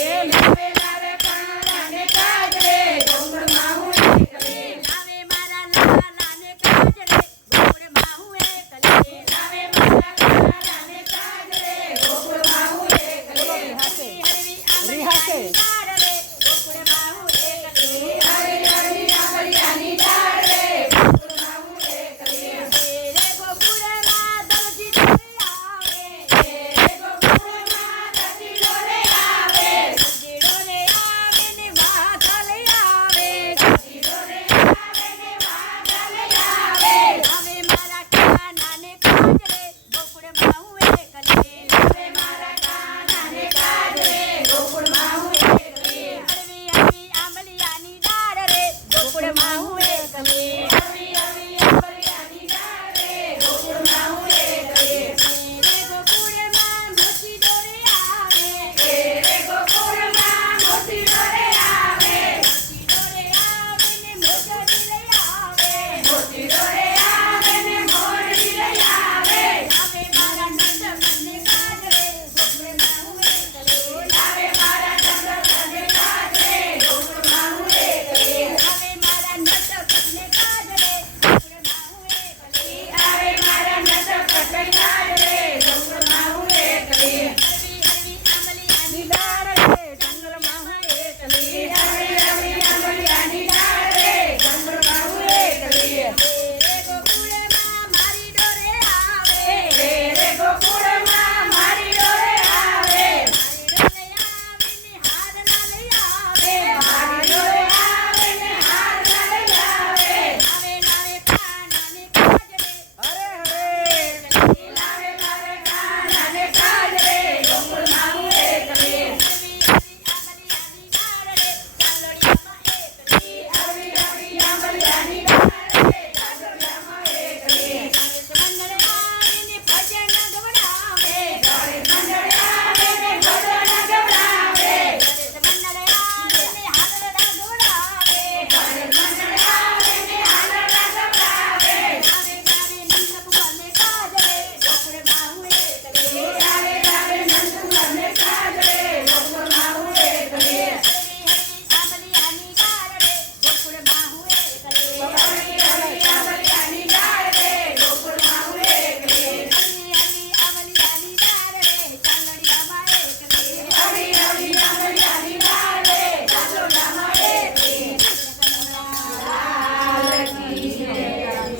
Yeah,